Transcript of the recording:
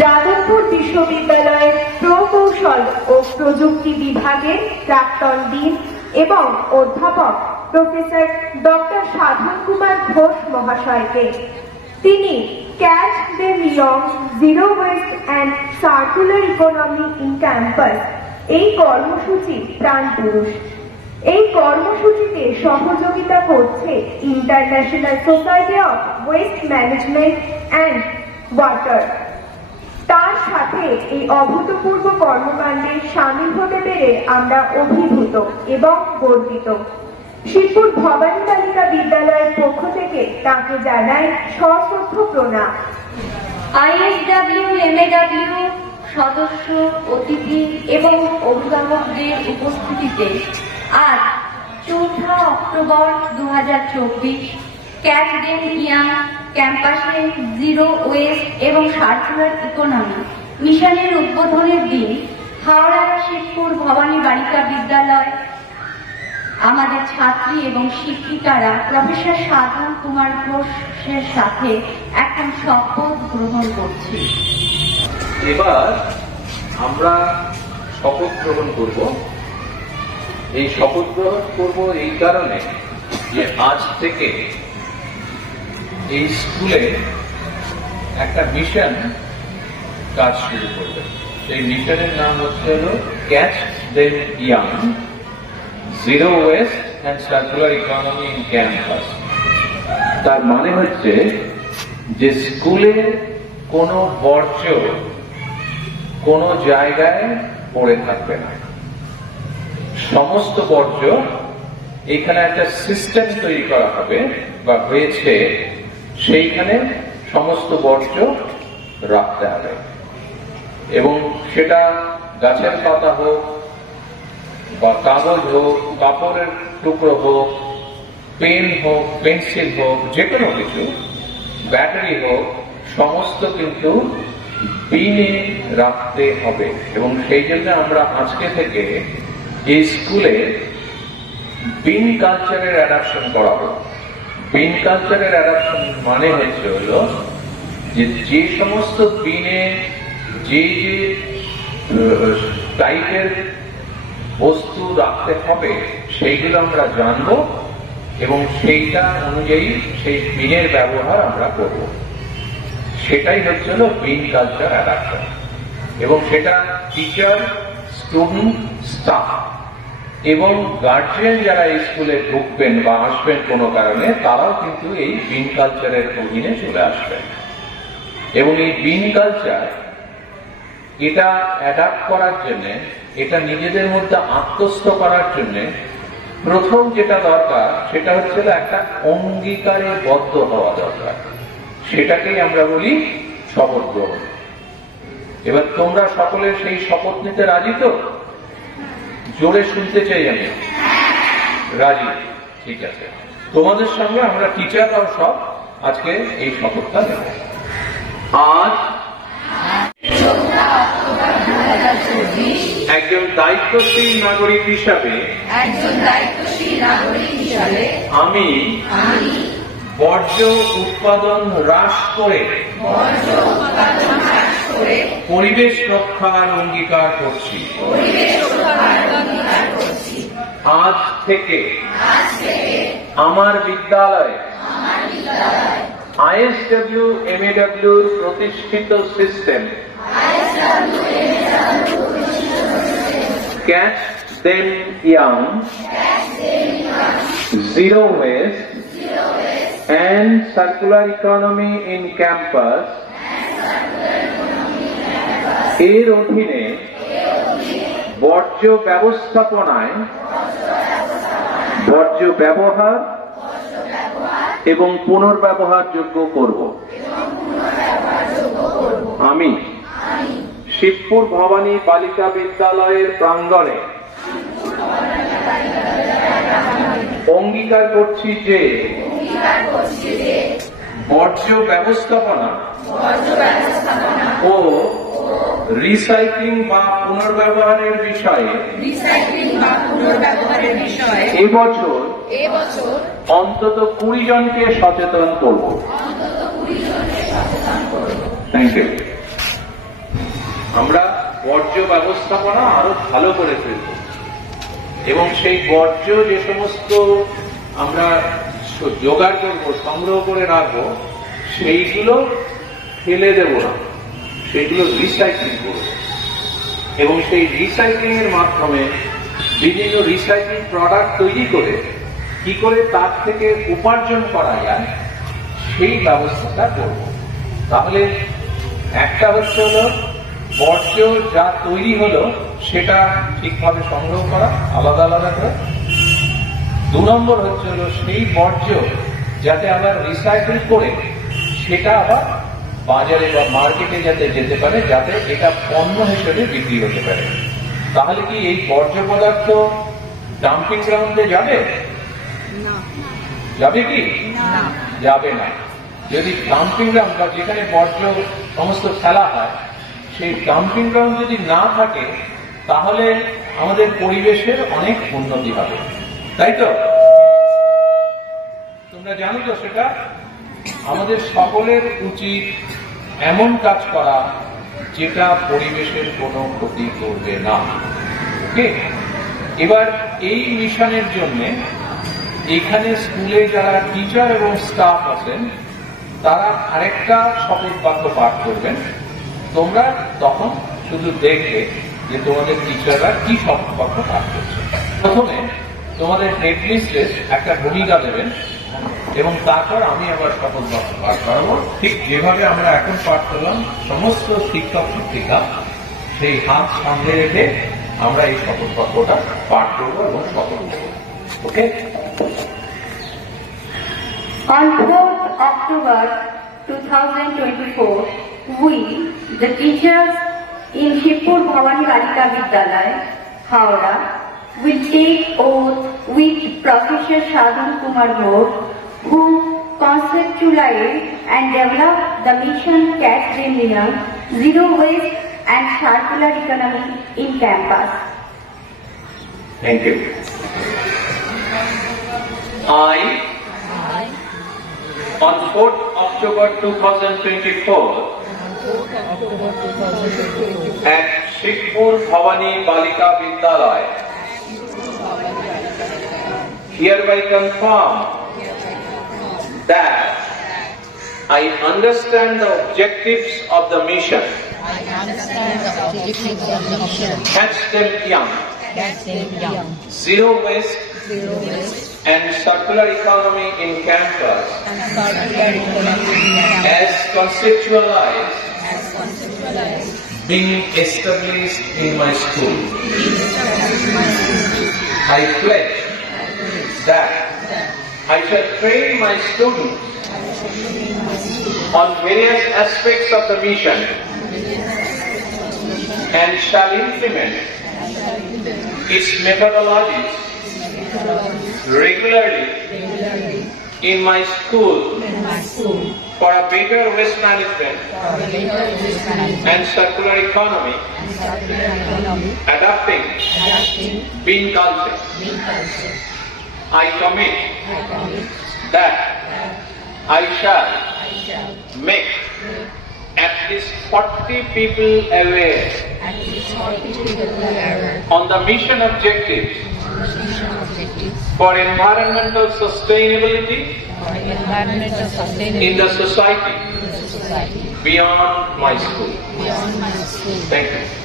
যাদবপুর বিশ্ববিদ্যালয়ের প্রকৌশল ও প্রযুক্তি বিভাগের প্রাক্তন ডিন এবং অধ্যাপক প্রফেসর ডক্টর সাধন কুমার ঘোষ মহাশয়কে। তিনি catch them young, zero West and circular economy in campus এই কর্মসূচির প্রাণপুরুষ। এই কর্মসূচিতে সহযোগিতা করছে international society of waste management and water. তার সাথে এই অভূতপূর্ব কর্মকাণ্ডে সামিল হতে পেরে আমরা অভিভূত এবং গর্বিত। শিবপুর ভবানী বালিকা বিদ্যালয়ের পক্ষ থেকে তাকে জানাই সশ্রদ্ধ প্রণাম। ISW, MAW সদস্য, অতিথি এবং অভিভাবকদের উপস্থিতিতে আজ 4 অক্টোবর 2024 ক্যাচ দেম ইয়াং ক্যাম্পাসে জিরো ওয়েস্ট এবং সার্কুলার ইকোনমি মিশনের উদ্বোধনের দিন হাওড়ার শিবপুর ভবানী বালিকা বিদ্যালয় আমাদের ছাত্রী এবং শিক্ষিকারা প্রফেসর সাধন কুমার ঘোষের সাথে এখন শপথ গ্রহণ করছি। এবার আমরা শপথ গ্রহণ করব। এই শপথ গ্রহণ করব এই কারণে যে আজ থেকে এই স্কুলে একটা মিশন কাজ শুরু করবে। এই মিশনের নাম হচ্ছে catch them young, zero West and circular economy in campus. তার মানে হচ্ছে যে স্কুলে কোনো বর্জ্য কোনো জায়গায় পড়ে থাকবে না। সমস্ত বর্জ্য এখানে একটা সিস্টেম তৈরি করা হবে বা হয়েছে, সেইখানে সমস্ত বর্জ্য রাখতে হবে এবং সেটা গাছের পাতা হোক বা কাগজ হোক, কাপড়ের টুকরো হোক, পেন হোক, পেন্সিল হোক, যে কোনো কিছু, ব্যাটারি হোক, সমস্ত কিন্তু বিনে রাখতে হবে। এবং সেই জন্য আমরা আজকে থেকে এই স্কুলে বিন কালচারের অ্যাডাপশন করাবো। বিন কালচারের অ্যাডাপশন মানে হচ্ছে হলো যে সমস্ত বিনে যে যে টাইপের বস্তু রাখতে হবে সেইগুলো আমরা জানবো এবং সেইটা অনুযায়ী সেই বিনের ব্যবহার আমরা করব। সেটাই হচ্ছে হলো বিন কালচার অ্যাডাপশন। এবং সেটা টিচার, স্টুডেন্ট, স্টাফ এবং গার্জিয়ান যারা এই স্কুলে ঢুকবেন বা আসবেন কোনো কারণে, তারাও কিন্তু এই বিন কালচারের অধীনে চলে আসবেন। এবং এই বিন কালচার এটা অ্যাডাপ্ট করার জন্য, এটা নিজেদের মধ্যে আত্মস্থ করার জন্য প্রথম যেটা দরকার সেটা হচ্ছে একটা অঙ্গীকারে বদ্ধ হওয়া দরকার। সেটাকেই আমরা বলি শপথ গ্রহণ। এবার তোমরা সকলে সেই শপথ নিতে রাজি তো? জোরে শুনতে চাই আমি। রাজি? ঠিক আছে। তোমাদের সঙ্গে আমরা টিচাররাও সব আজকে এই শপথটা নেব। আজ একজন দায়িত্বশীল নাগরিক হিসাবে আমি বর্জ্য উৎপাদন হ্রাস করে পরিবেশ রক্ষার অঙ্গীকার করছি। আজ থেকে আমার বিদ্যালয়ে ISW, MAW প্রতিষ্ঠিত system catch them young, zero West and circular economy in campus এর অধীনে বর্জ্য ব্যবস্থাপনায় বর্জ্য ব্যবহার এবং পুনর্ব্যবহারযোগ্য করব। আমি শিবপুর ভবানী বালিকা বিদ্যালয়ের প্রাঙ্গণে অঙ্গীকার করছি যে বর্জ্য ব্যবস্থাপনা ও রিসাইক্লিং বা পুনর্ব্যবহারের বিষয়ে এবছর অন্তত 20 জনকে সচেতন করব। Thank you. বর্জ্য ব্যবস্থাপনা আরো ভালো করে ফেলব এবং সেই বর্জ্য যে সমস্ত আমরা জোগাড় করবো, সংগ্রহ করে রাখবো, সেইগুলো ফেলে দেব না, সেইগুলো রিসাইক্লিং করব এবং সেই রিসাইক্লিং এর মাধ্যমে বিভিন্ন রিসাইক্লিং প্রোডাক্ট তৈরি করে কি করে তার থেকে উপার্জন করা যায় সেই ব্যবস্থাটা করব। তাহলে একটা হচ্ছে হলো বর্জ্য যা তৈরি হলো সেটা ঠিকভাবে সংগ্রহ করা আলাদা আলাদা করে। 2 নম্বর হচ্ছে হলো সেই বর্জ্য যাতে আবার রিসাইকেল করে সেটা আবার বাজারে বা মার্কেটে যাতে যেতে পারে, যাতে এটা পণ্য হিসেবে বিক্রি হতে পারে। তাহলে কি এই বর্জ্য পদার্থ ডাম্পিং গ্রাউন্ডে যাবে? যাবে কি? যাবে না। যদি ডাম্পিং গ্রাউন্ড বা যেখানে বর্জ্য সমস্ত ফেলা হয় সেই ডাম্পিং গ্রাউন্ড যদি না থাকে তাহলে আমাদের পরিবেশের অনেক উন্নতি হবে, তাই তো? তোমরা জানো তো সেটা? আমাদের সকলের উচিত এমন কাজ করা যেটা পরিবেশের কোনো ক্ষতি করবে না। ওকে, এবার এই মিশনের জন্য এখানে স্কুলে যারা টিচার এবং স্টাফ আছেন তারা আরেকটা শপথ বাক্য পাঠ করবেন। তোমরা তখন শুধু দেখবে যে তোমাদের টিচাররা কি শপথ বাক্য পাঠ করছে। প্রথমে তোমাদের হেডমিস্ট্রেস একটা ভূমিকা দেবেন এবং তারপর আমি আবার শপথ বাক্য পাঠ করাবো। ঠিক যেভাবে আমরা এখন পাঠ করলাম, সমস্ত শিক্ষক শিক্ষিকা সেই হাত সামনে রেখে আমরা এই শপথ বাক্যটা পাঠ করবো এবং শপথ দেবো। ওকে? On 4th October 2024, we, the teachers in Shivpur Bhavani Balika Vidyalaya, Howrah, will take oath with Professor Sadhan Kumar Ghosh, who conceptualized and developed the mission Catch the Meaner, Zero Waste and Circular Economy in campus. Thank you. I, on 4th October 2024, at Shivpur Bhavani Balika Vidyalaya, hereby confirm that I understand the objectives of the mission. Catch them young. Zero waste and circular economy in campus as conceptualized being established in my school. I pledge that I shall train my students on various aspects of the mission and shall implement its methodologies regularly in my school for a better waste management and circular economy, adapting bean culture. I commit that I shall make at least 40 people aware on the mission objectives for environmental sustainability in the society beyond my school. Thank you.